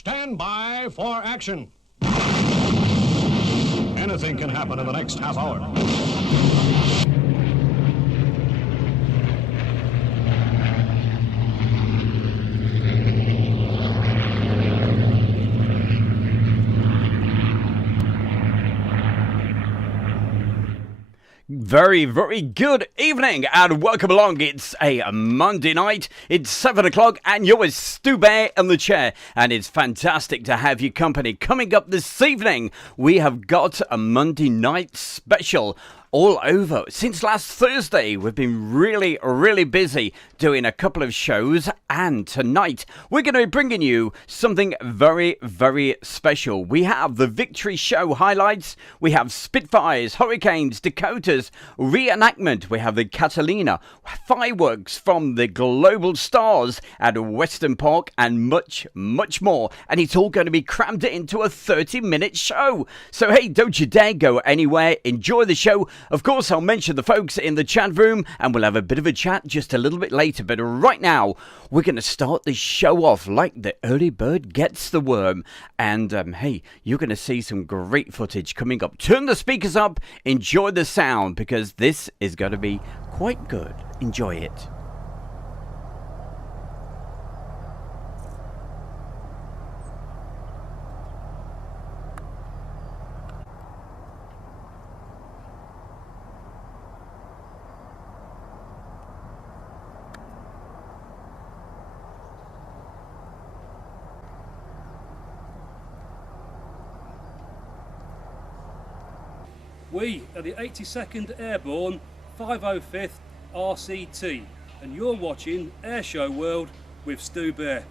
Stand by for action. Anything can happen in the next half hour. Very, very good evening and welcome along. It's a Monday night, it's 7 o'clock and you're with Stu Bear in the chair, and it's fantastic to have your company. Coming up this evening, we have got a Monday night special all over. Since last Thursday, we've been really busy doing a couple of shows, and tonight we're going to be bringing you something very special. We have the Victory Show highlights, we have Spitfires, Hurricanes, Dakotas, reenactment, we have the Catalina, fireworks from the Global Stars at Weston Park, and much more. And it's all going to be crammed into a 30-minute show. So hey, don't you dare go anywhere. Enjoy the show. Of course, I'll mention the folks in the chat room and we'll have a bit of a chat just a little bit later. But right now, we're going to start the show off like the early bird gets the worm. And hey, you're going to see some great footage coming up. Turn the speakers up, enjoy the sound, because this is going to be quite good. Enjoy it. We are the 82nd Airborne 505th RCT, and you're watching Airshow World with Stu Bear.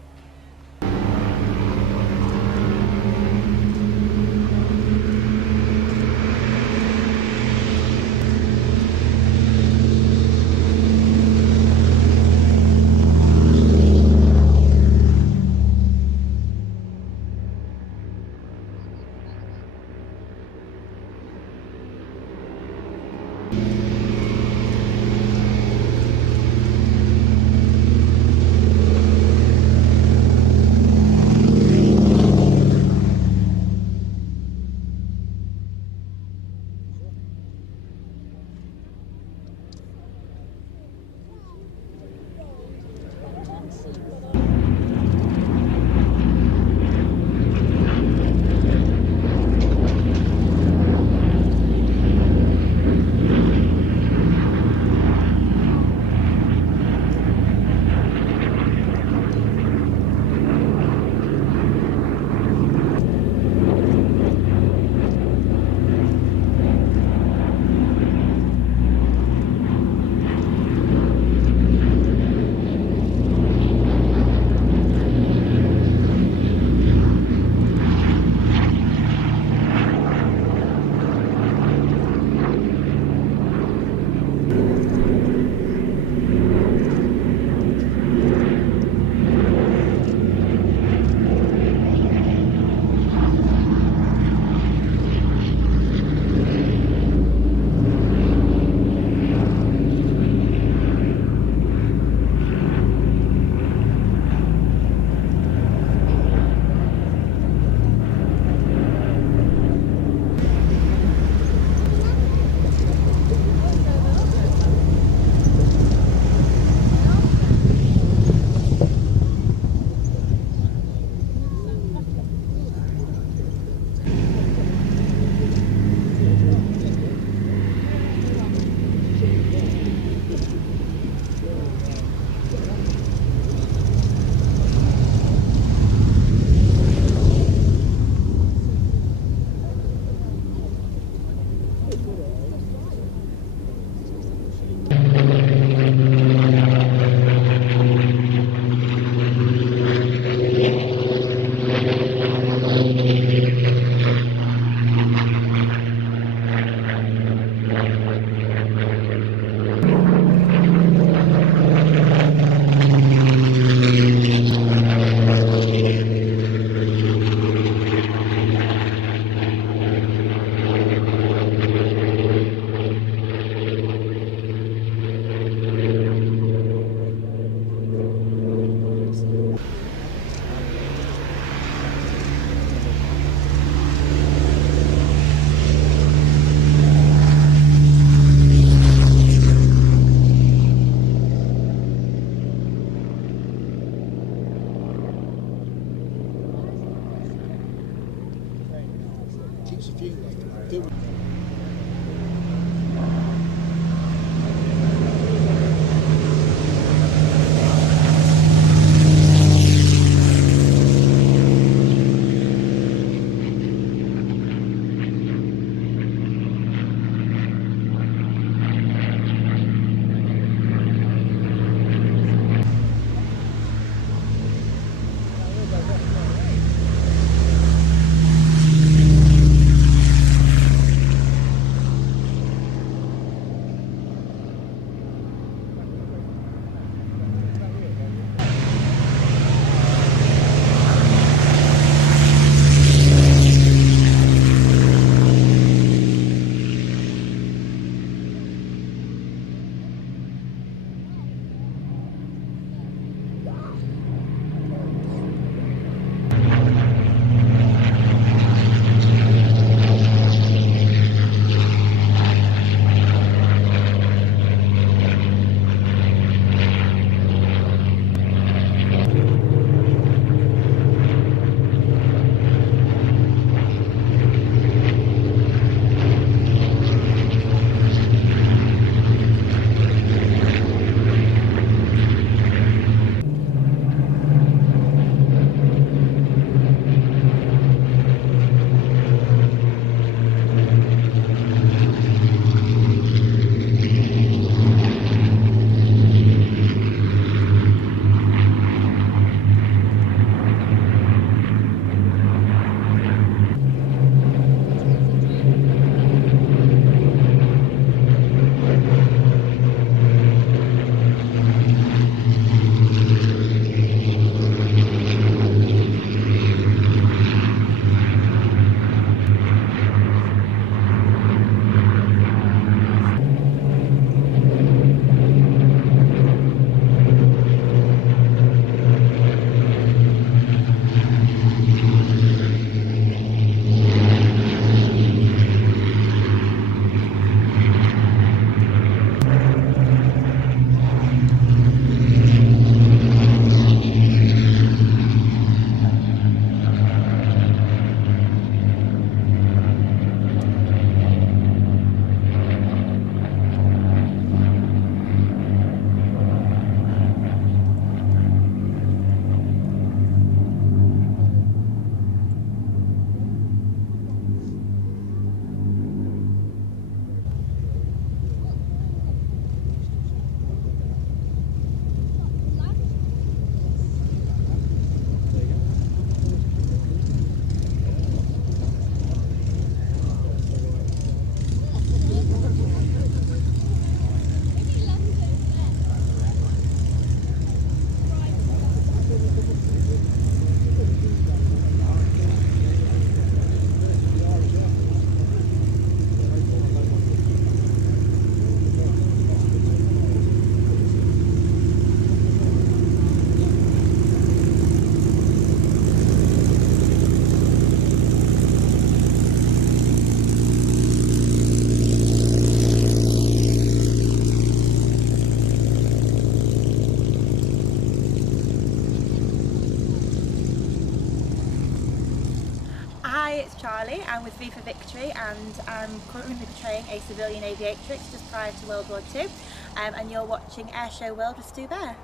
Charlie. I'm with V for Victory and I'm currently portraying a civilian aviatrix just prior to World War II. And you're watching Airshow World with Stu Bear.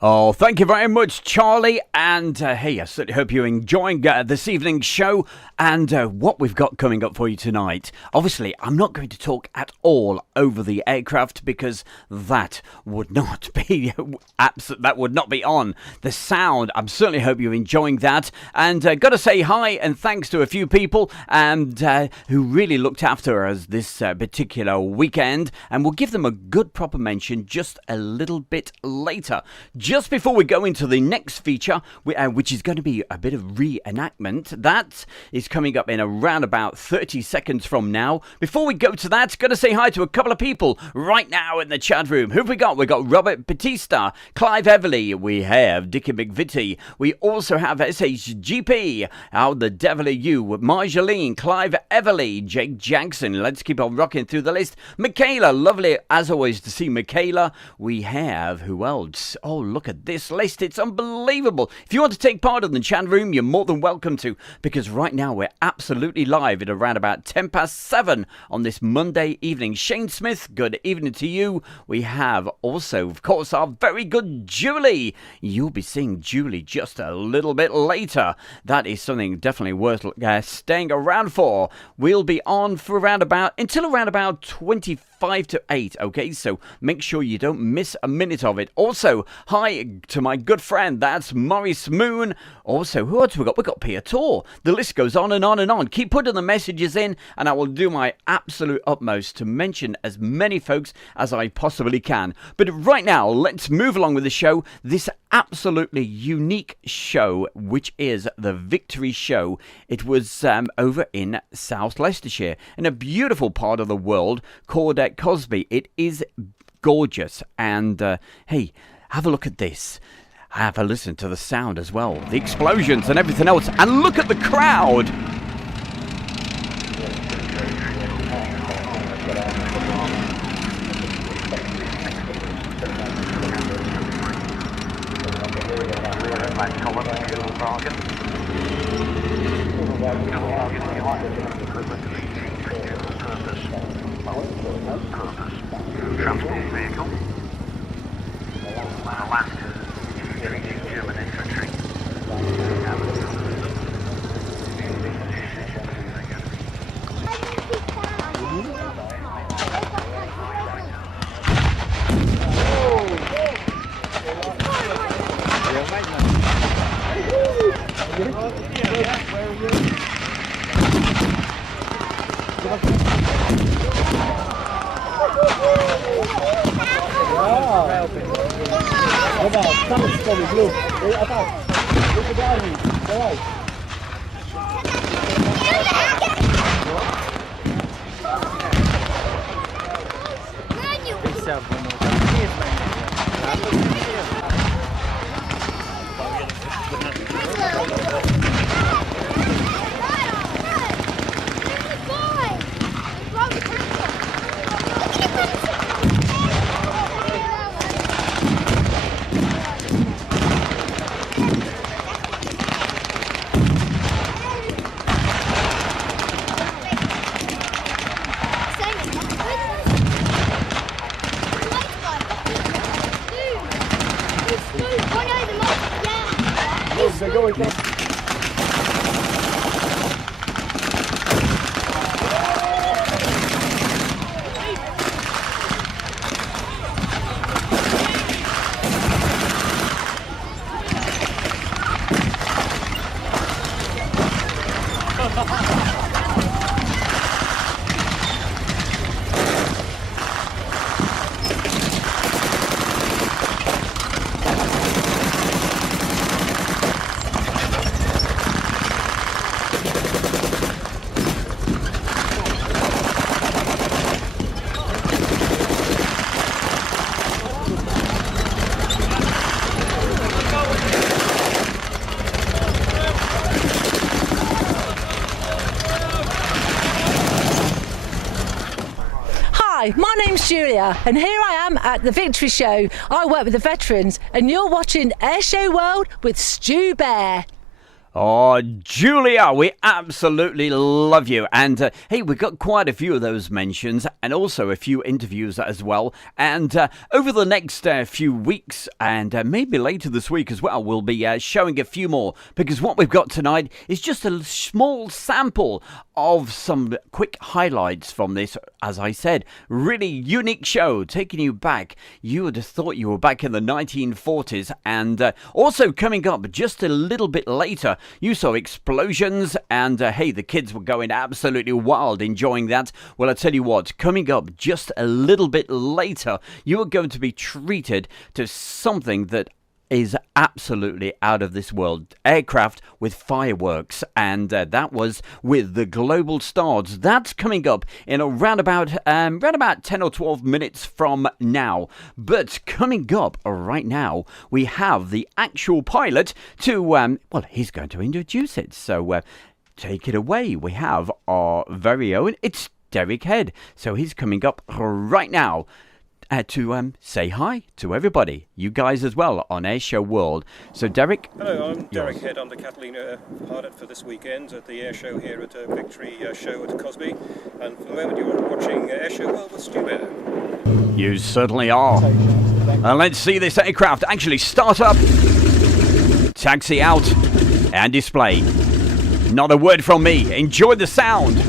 Oh, thank you very much, Charlie. And hey, I certainly hope you're enjoying this evening's show and what we've got coming up for you tonight. Obviously, I'm not going to talk at all over the aircraft because that would not be that would not be on the sound. I certainly hope you're enjoying that. And got to say hi and thanks to a few people and who really looked after us this particular weekend. And we'll give them a good proper mention just a little bit later. Just before we go into the next feature, which is going to be a bit of reenactment, that is coming up in around about 30 seconds from now. Before we go to that, going to say hi to a couple of people right now in the chat room. Who have we got? We've got Robert Batista, Clive Everly, we have Dickie McVitie, we also have SHGP, How the Devil Are You, Marjolaine, Clive Everly, Jake Jackson. Let's keep on rocking through the list. Michaela, lovely as always to see Michaela. We have, who else? Oh, look at this list. It's unbelievable. If you want to take part in the chat room, you're more than welcome to, because right now we're absolutely live at around about 7:10 on this Monday evening. Shane Smith, good evening to you. We have also, of course, our very good Julie. You'll be seeing Julie just a little bit later. That is something definitely worth staying around for. We'll be on for until around about 25 to 8, okay? So make sure you don't miss a minute of it. Also, hi to my good friend, that's Maurice Moon. Also, who else we got? We got Peter Tor. The list goes on and on and on. Keep putting the messages in, and I will do my absolute utmost to mention as many folks as I possibly can. But right now, let's move along with the show. This absolutely unique show, which is the Victory Show. It was over in South Leicestershire, in a beautiful part of the world called Cosby. It is gorgeous, and hey, have a look at this. Have a listen to the sound as well, the explosions and everything else, and look at the crowd. Transport vehicle. Last German infantry. Hi, my name's Julia, and here I am at the Victory Show. I work with the veterans, and you're watching Airshow World with Stu Bear. Oh, Julia, we absolutely love you. And hey, we've got quite a few of those mentions and also a few interviews as well. And over the next few weeks and maybe later this week as well, we'll be showing a few more, because what we've got tonight is just a small sample of some quick highlights from this, as I said, really unique show, taking you back. You would have thought you were back in the 1940s. And also coming up just a little bit later, you saw explosions, and hey, the kids were going absolutely wild enjoying that. Well, I tell you what, coming up just a little bit later, you are going to be treated to something that is absolutely out of this world. Aircraft with fireworks, and that was with the Global Stars. That's coming up in around about 10 or 12 minutes from now. But coming up right now, we have the actual pilot to, well, he's going to introduce it. So take it away. We have our very own, it's Derek Head. So he's coming up right now. To say hi to everybody, you guys as well, on Airshow World. So, Derek. Hello, I'm Derek Head. I'm the Catalina pilot for this weekend at the Airshow here at Victory Show at Cosby. And for the moment, you're watching Airshow World with Stu Bear. You certainly are. Let's see this aircraft actually start up, taxi out, and display. Not a word from me. Enjoy the sound.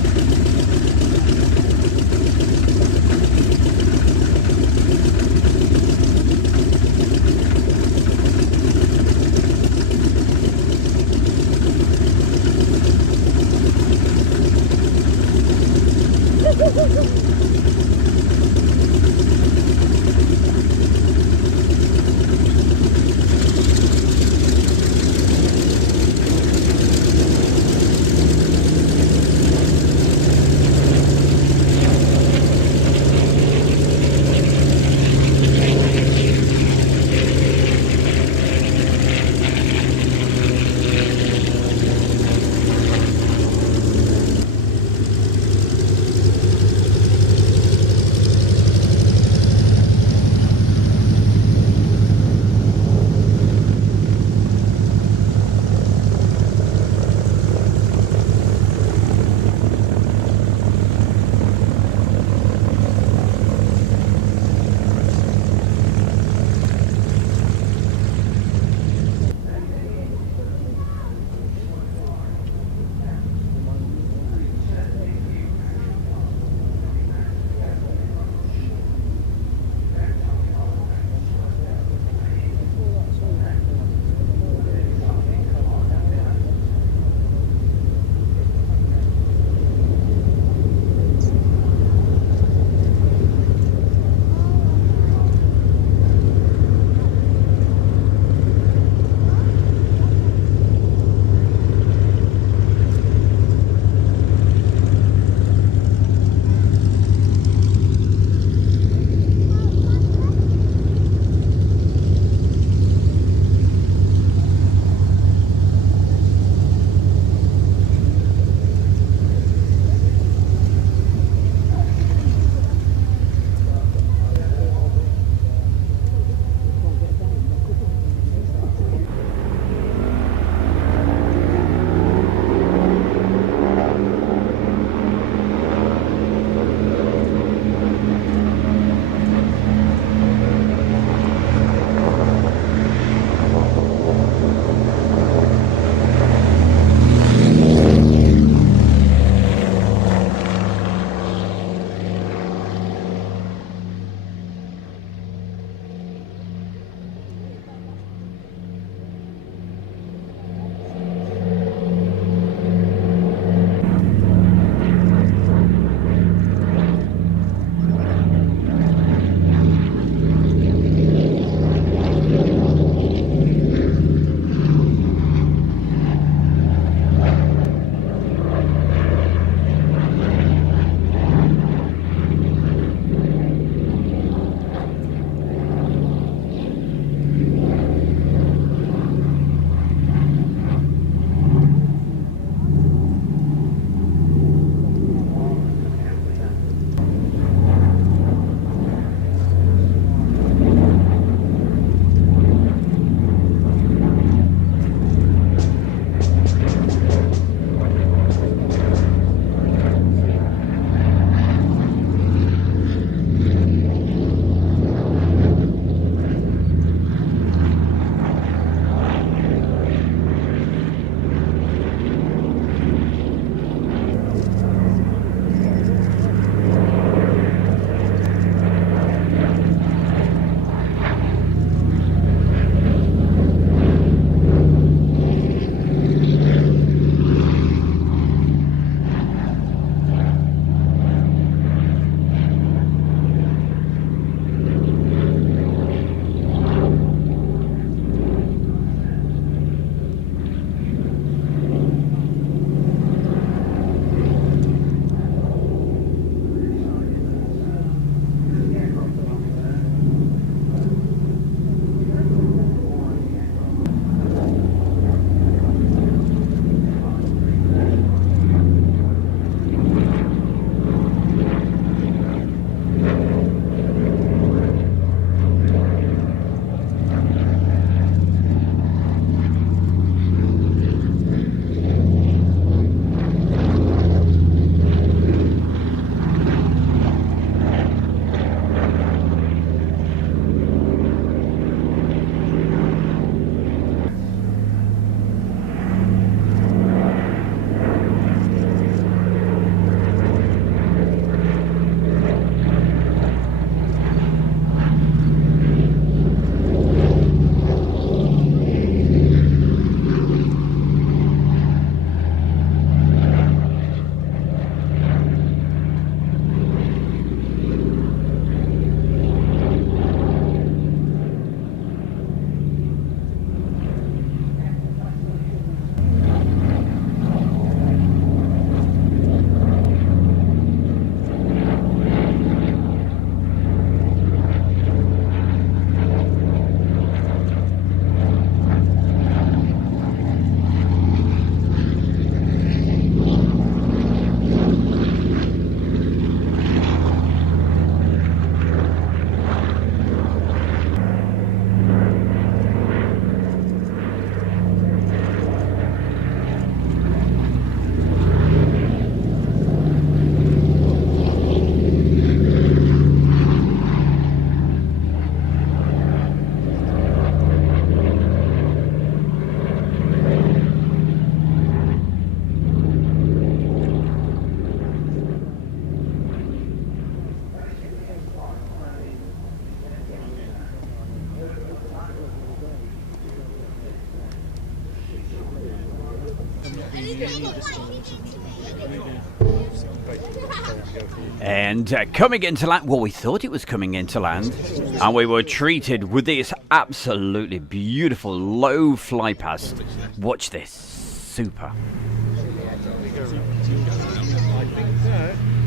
And coming into land, well, we thought it was coming into land, and we were treated with this absolutely beautiful low fly past. Watch this, super.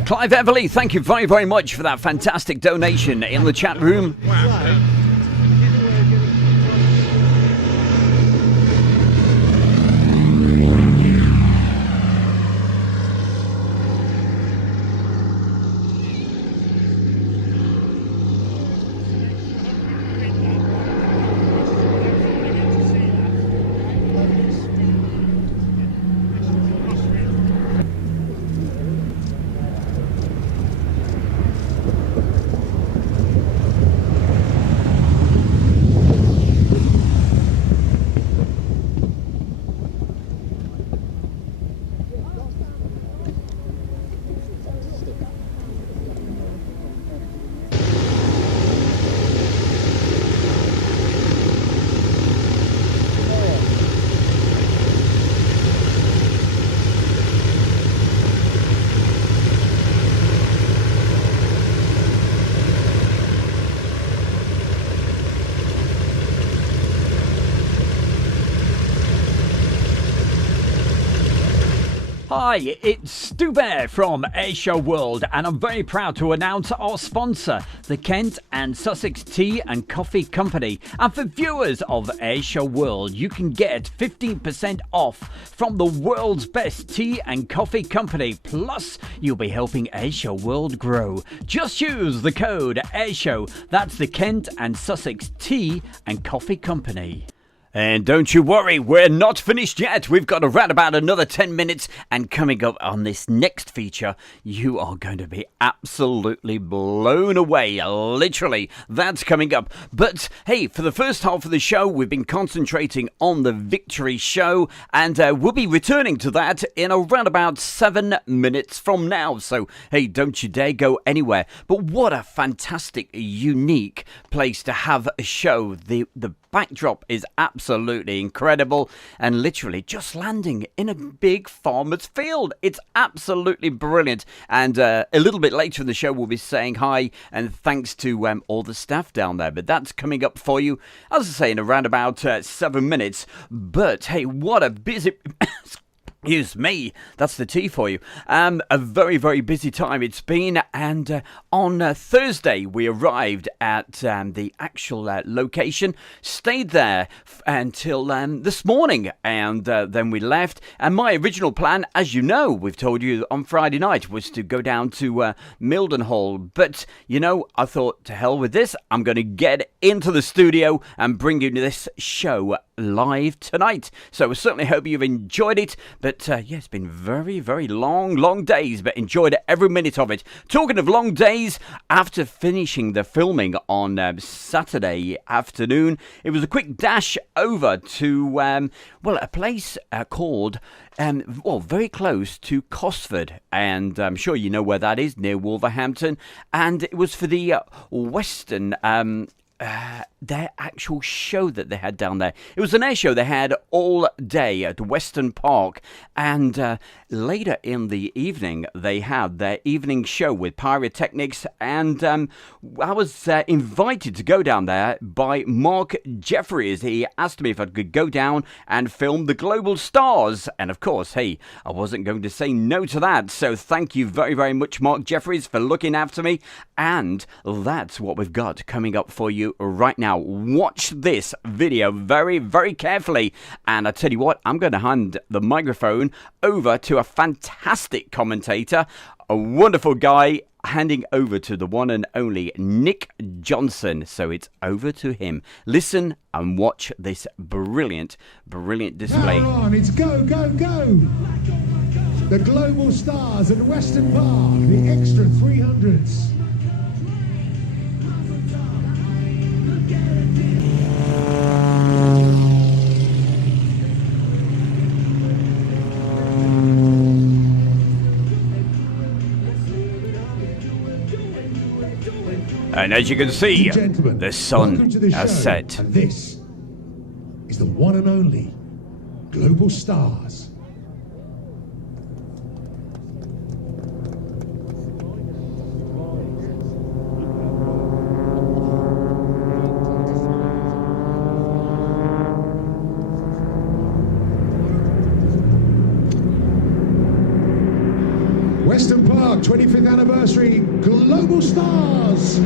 Clive Everly, thank you very, very much for that fantastic donation in the chat room. Hi, it's Stu Bear from Airshow World, and I'm very proud to announce our sponsor, the Kent and Sussex Tea and Coffee Company. And for viewers of Airshow World, you can get 15% off from the world's best tea and coffee company. Plus, you'll be helping Airshow World grow. Just use the code Airshow. That's the Kent and Sussex Tea and Coffee Company. And don't you worry, we're not finished yet. We've got around about another 10 minutes, and coming up on this next feature, you are going to be absolutely blown away. Literally, that's coming up. But hey, for the first half of the show, we've been concentrating on the Victory Show, and we'll be returning to that in around about 7 minutes from now. So hey, don't you dare go anywhere. But what a fantastic, unique place to have a show. The backdrop is absolutely incredible, and literally just landing in a big farmer's field. It's absolutely brilliant. And a little bit later in the show, we'll be saying hi and thanks to all the staff down there. But that's coming up for you, as I say, in around about 7 minutes. But hey, what a busy... Excuse me, that's the tea for you. A very, very busy time it's been, and on Thursday we arrived at the actual location, stayed there until this morning, and then we left. And my original plan, as you know, we've told you on Friday night, was to go down to Mildenhall. But, you know, I thought, to hell with this, I'm going to get into the studio and bring you this show live tonight. So I certainly hope you've enjoyed it. But yeah, it's been very, very long days, but enjoyed every minute of it. Talking of long days, after finishing the filming on Saturday afternoon, it was a quick dash over to, well, a place called, well, very close to Cosford, and I'm sure you know where that is, near Wolverhampton, and it was for the Weston, their actual show that they had down there. It was an air show they had all day at Weston Park, and later in the evening they had their evening show with pyrotechnics, and I was invited to go down there by Mark Jeffries. He asked me if I could go down and film the Global Stars, and of course, hey, I wasn't going to say no to that. So thank you very, very much, Mark Jeffries, for looking after me, and that's what we've got coming up for you right now. Watch this video very, very carefully, and I tell you what, I'm going to hand the microphone over to a fantastic commentator, a wonderful guy, handing over to the one and only Nick Johnson. So it's over to him. Listen and watch this brilliant display. Come on, it's go, go, go! The Global Stars at Weston Park, the extra 300s. And as you can see, the sun has set. And this is the one and only Global Stars. 25th anniversary Global Stars.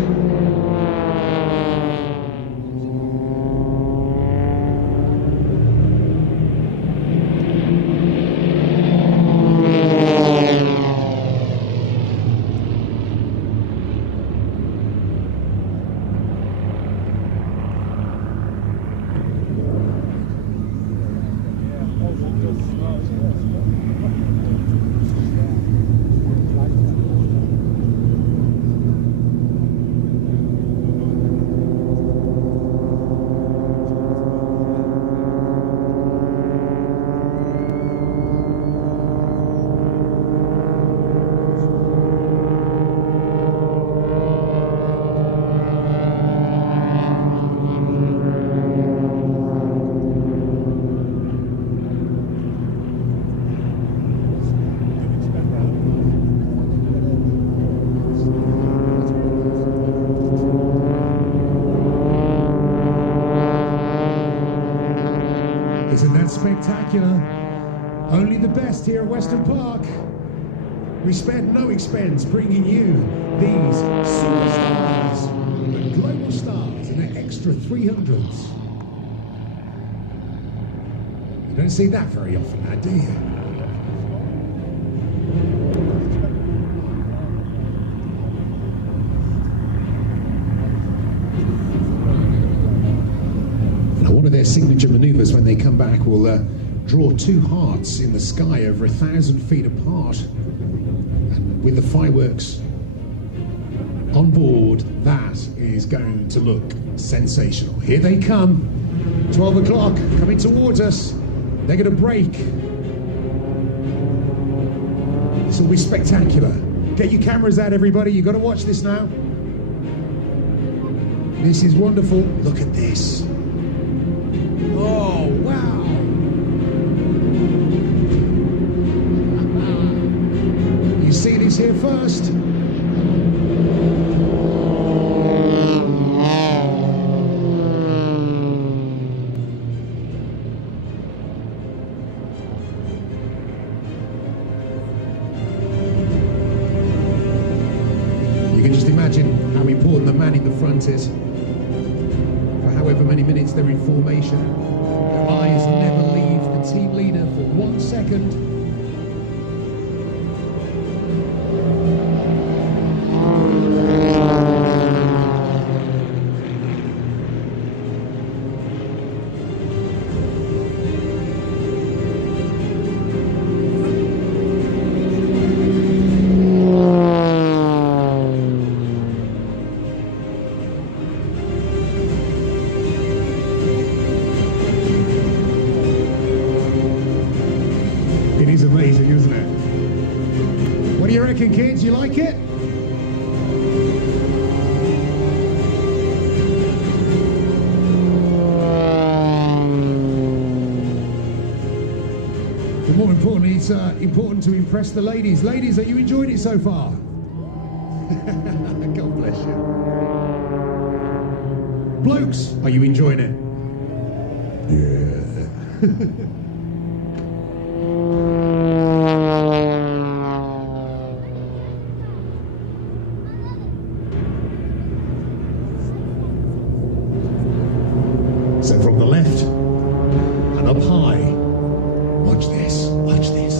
Isn't that spectacular? Only the best here at Weston Park. We spared no expense bringing you these superstars, the global stars and their extra 300s. You don't see that very often now, do you? One of their signature maneuvers when they come back will draw two hearts in the sky over 1,000 feet apart. And with the fireworks on board, that is going to look sensational. Here they come, 12 o'clock, coming towards us. They're going to break. This will be spectacular. Get your cameras out, everybody. You've got to watch this now. This is wonderful. Look at this. Oh, wow. You see this here first. You can just imagine how important the man in the front is. However many minutes they're in formation, their eyes never leave the team leader for 1 second. It is amazing, isn't it? What do you reckon, kids? You like it? But more importantly, it's important to impress the ladies. Ladies, are you enjoying it so far? God bless you. Blokes, are you enjoying it? Yeah. So from the left and up high, watch this, watch this.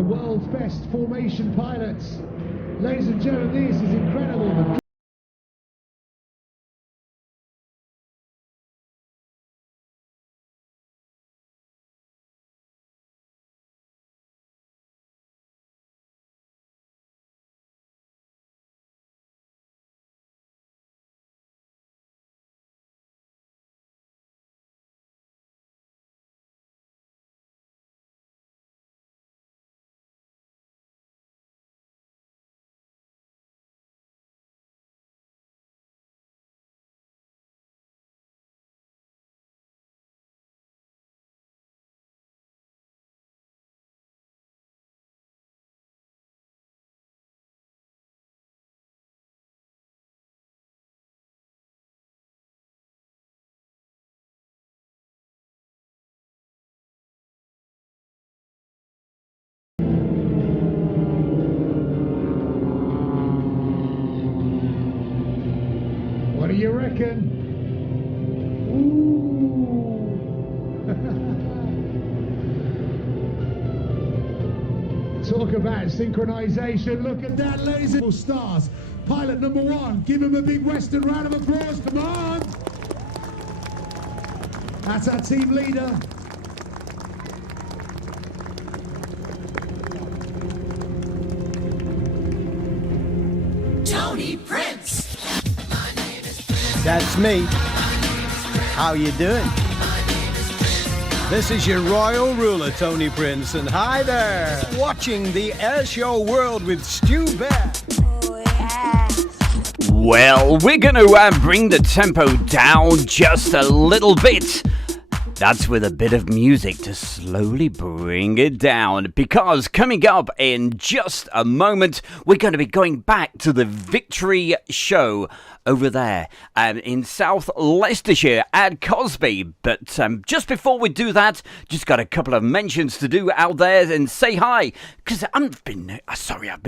the world's best formation pilots. Ladies and gentlemen, this is incredible. What do you reckon? Ooh. Talk about synchronization. Look at that, ladies and stars. Pilot number 1, give him a big Weston round of applause. Come on. That's our team leader. Tony Prince. That's me. How you doing? This is your royal ruler, Tony Prince, and hi there. Watching the Airshow World with Stu Bear. Oh, yeah. Well, we're going to bring the tempo down just a little bit. That's with a bit of music to slowly bring it down, because coming up in just a moment, we're going to be going back to the Victory show over there in South Leicestershire at Cosby. But just before we do that, just got a couple of mentions to do out there and say hi, because I've been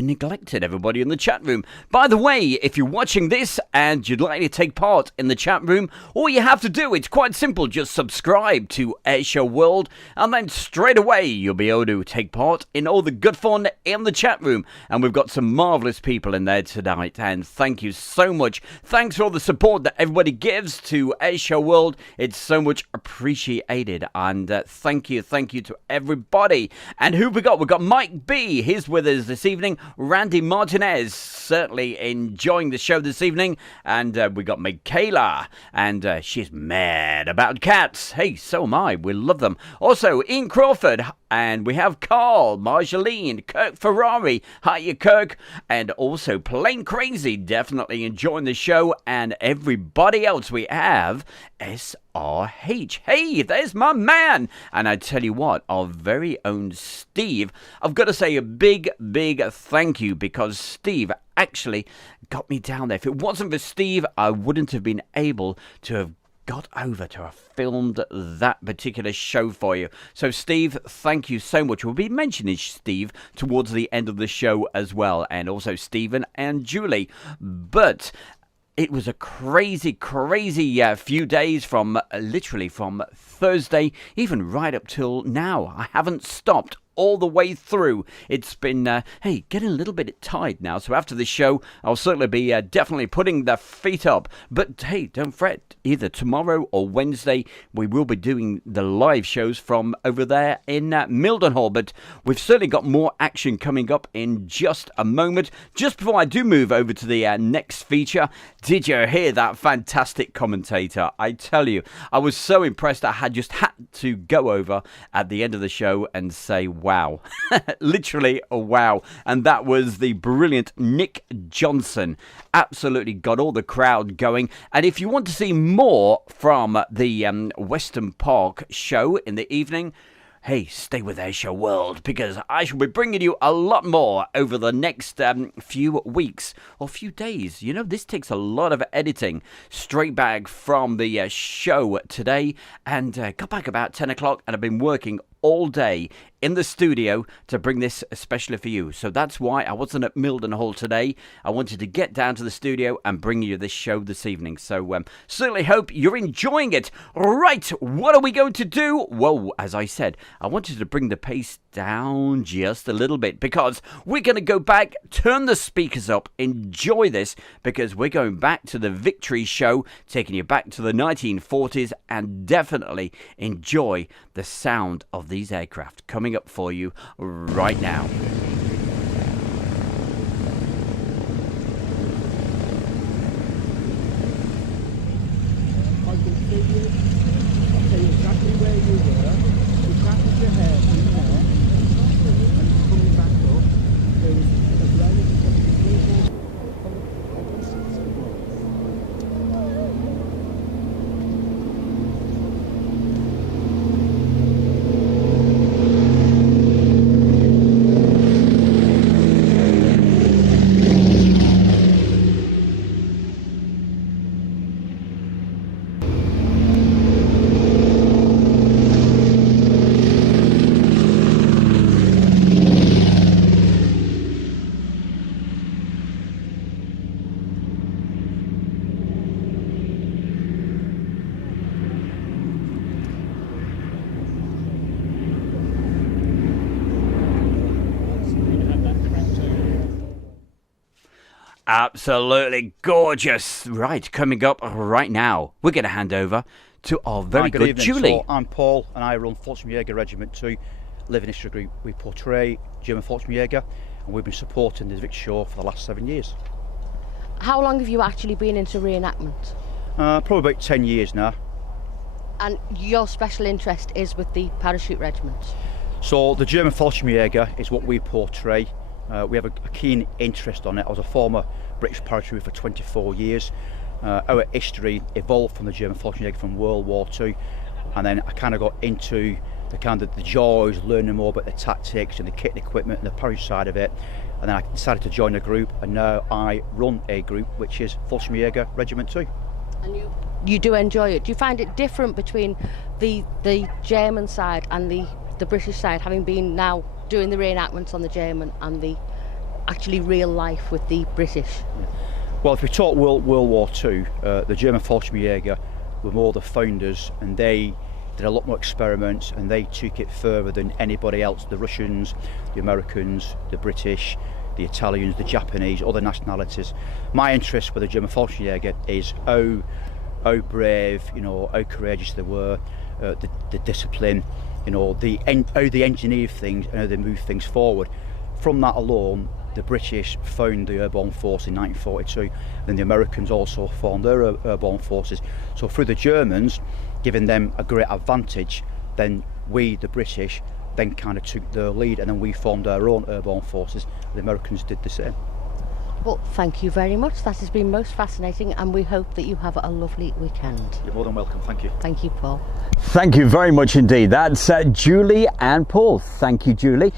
neglected, everybody in the chat room. By the way, if you're watching this and you'd like to take part in the chat room, all you have to do, it's quite simple, just subscribe to Airshow World, and then straight away you'll be able to take part in all the good fun in the chat room. And we've got some marvellous people in there tonight, and thank you so much. Thanks for all the support that everybody gives to Airshow World. It's so much appreciated, and thank you to everybody. And who we got? We've got Mike B, he's with us this evening. Randy Martinez, certainly enjoying the show this evening. And we got Michaela, and she's mad about cats. Hey, so am I. We love them. Also, Ian Crawford, and we have Carl, Marjolaine, Kirk Ferrari. Hiya, Kirk. And also Plain Crazy, definitely enjoying the show. And everybody else, we have SRH. Hey, there's my man. And I tell you what, our very own Steve, I've got to say a big thank you, because Steve actually got me down there. If it wasn't for Steve, I wouldn't have been able to have got over to have filmed that particular show for you. So Steve, thank you so much. We'll be mentioning Steve towards the end of the show as well, and also Stephen and Julie. But it was a crazy few days, from literally from Thursday even right up till now. I haven't stopped all the way through. It's been, getting a little bit tired now. So after the show, I'll certainly be definitely putting the feet up. But hey, don't fret. Either tomorrow or Wednesday, we will be doing the live shows from over there in Mildenhall. But we've certainly got more action coming up in just a moment. Just before I do move over to the next feature, did you hear that fantastic commentator? I tell you, I was so impressed. I had to go over at the end of the show and say, wow. Literally a wow. And that was the brilliant Nick Johnson. Absolutely got all the crowd going. And if you want to see more from the Weston Park show in the evening, hey, stay with Airshow World, because I shall be bringing you a lot more over the next few weeks or few days. You know, this takes a lot of editing. Straight back from the show today, and got back about 10 o'clock, and I've been working all day in the studio to bring this especially for you. So that's why I wasn't at Mildenhall today. I wanted to get down to the studio and bring you this show this evening. So certainly hope you're enjoying it. Right, what are we going to do? Well, as I said, I wanted to bring the pace down just a little bit because we're going to go back, turn the speakers up, enjoy this because we're going back to the Victory show, taking you back to the 1940s, and definitely enjoy the sound of these aircraft coming up for you right now. I can see you. I'll tell you exactly where you were. You practice your hair in there, and coming back up. There was a relative people. Absolutely gorgeous. Right, coming up right now, we're going to hand over to our very good evening. Julie. So I'm Paul and I run Volksjäger Regiment 2 Living History Group. We portray German Volksjäger and we've been supporting the Victory Show for the last 7 years. How long have you actually been into reenactment? Probably about 10 years now. And your special interest is with the parachute regiment? So the German Volksjäger is what we portray. We have a keen interest on it. I was a former British paratrooper for 24 years. Our history evolved from the German Volksjäger from World War II, and then I kind of got into the joys, learning more about the tactics and the kit and equipment and the parachute side of it, and then I decided to join a group, and now I run a group which is Volksjäger Regiment 2. And you do enjoy it. Do you find it different between the German side and the British side, having been now doing the reenactments on the German and the actually real life with the British? Well, if we talk World War II, the German Volksjäger were more the founders, and they did a lot more experiments and they took it further than anybody else. The Russians, the Americans, the British, the Italians, the Japanese, other nationalities. My interest with the German Volksjäger is how brave, how courageous they were, the discipline, how they engineer things and how they move things forward. From that alone, the British found the airborne force in 1942, then the Americans also formed their airborne forces. So through the Germans, giving them a great advantage, then we, the British, then kind of took the lead, and then we formed our own airborne forces. The Americans did the same. Well, thank you very much. That has been most fascinating, and we hope that you have a lovely weekend. You're more than welcome. Thank you. Thank you, Paul. Thank you very much indeed. That's Julie and Paul. Thank you, Julie.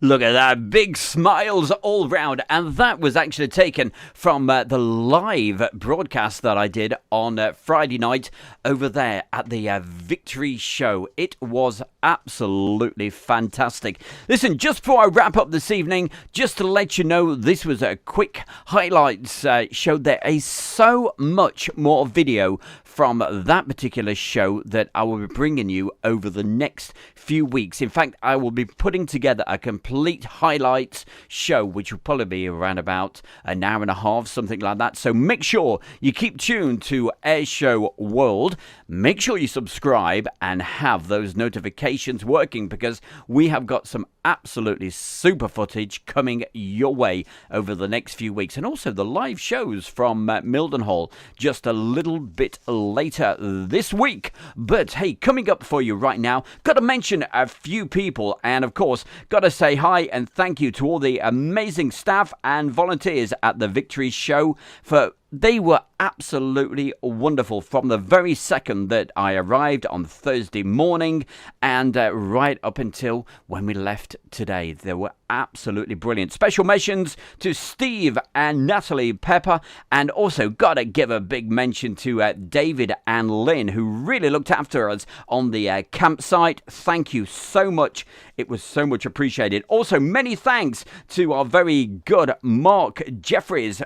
Look at that, big smiles all round, and that was actually taken from the live broadcast that I did on Friday night over there at the Victory Show. It was absolutely fantastic. Listen, just before I wrap up this evening, just to let you know, this was a quick highlights show. There is so much more video from that particular show that I will be bringing you over the next few weeks. In fact, I will be putting together a complete highlights show, which will probably be around about an hour and a half, something like that. So make sure you keep tuned to Airshow World. Make sure you subscribe and have those notifications working, because we have got some absolutely super footage coming your way over the next few weeks, and also the live shows from Mildenhall just a little bit later this week. But hey, coming up for you right now, got to mention a few people, and of course got to say hi and thank you to all the amazing staff and volunteers at the Victory Show, for they were absolutely wonderful from the very second that I arrived on Thursday morning and right up until when we left today. They were absolutely brilliant. Special mentions to Steve and Natalie Pepper, and also gotta give a big mention to David and Lynn, who really looked after us on the campsite. Thank you so much. It was so much appreciated. Also, many thanks to our very good Mark Jeffries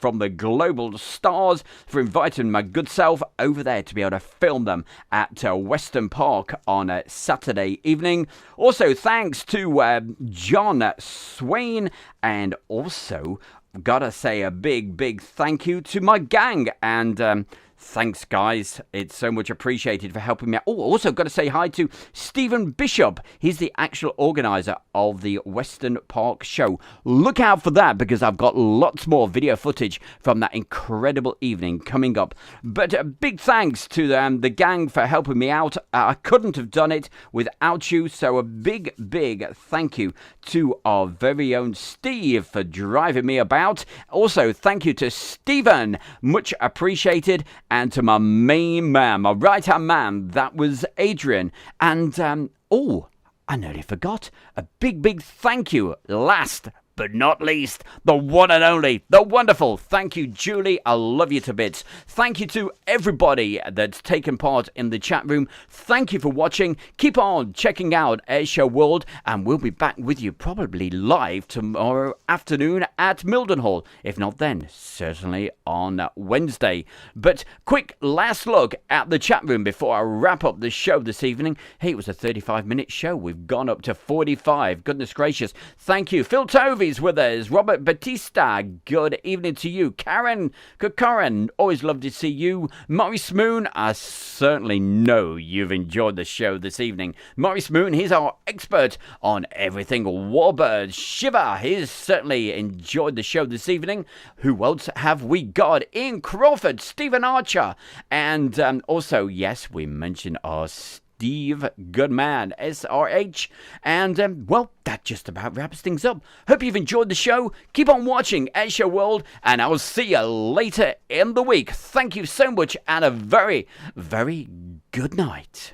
from the Global Stars for inviting my good self over there to be able to film them at Weston Park on Saturday evening. Also, thanks to John Swain, and also gotta say a big thank you to my gang, and thanks, guys. It's so much appreciated for helping me out. Oh, also got to say hi to Stephen Bishop. He's the actual organizer of the Weston Park show. Look out for that, because I've got lots more video footage from that incredible evening coming up. But big thanks to the gang for helping me out. I couldn't have done it without you. So a big thank you to our very own Steve for driving me about. Also, thank you to Stephen. Much appreciated. And to my main man, my right-hand man, that was Adrian. And, I nearly forgot. A big thank you, last but not least, the one and only, the wonderful. Thank you, Julie. I love you to bits. Thank you to everybody that's taken part in the chat room. Thank you for watching. Keep on checking out Airshow World, and we'll be back with you probably live tomorrow afternoon at Mildenhall. If not then, certainly on Wednesday. But quick last look at the chat room before I wrap up the show this evening. Hey, it was a 35-minute show. We've gone up to 45. Goodness gracious. Thank you. Phil Tovey's with us. Robert Batista, good evening to you. Karen, always love to see you. Maurice Moon, I certainly know you've enjoyed the show this evening. Maurice Moon, he's our expert on everything Warbird. Shiva, he's certainly enjoyed the show this evening. Who else have we got? Ian Crawford, Stephen Archer, and also, yes, we mentioned our Steve Goodman, SRH. And, well, that just about wraps things up. Hope you've enjoyed the show. Keep on watching Airshow World, and I will see you later in the week. Thank you so much, and a very good night.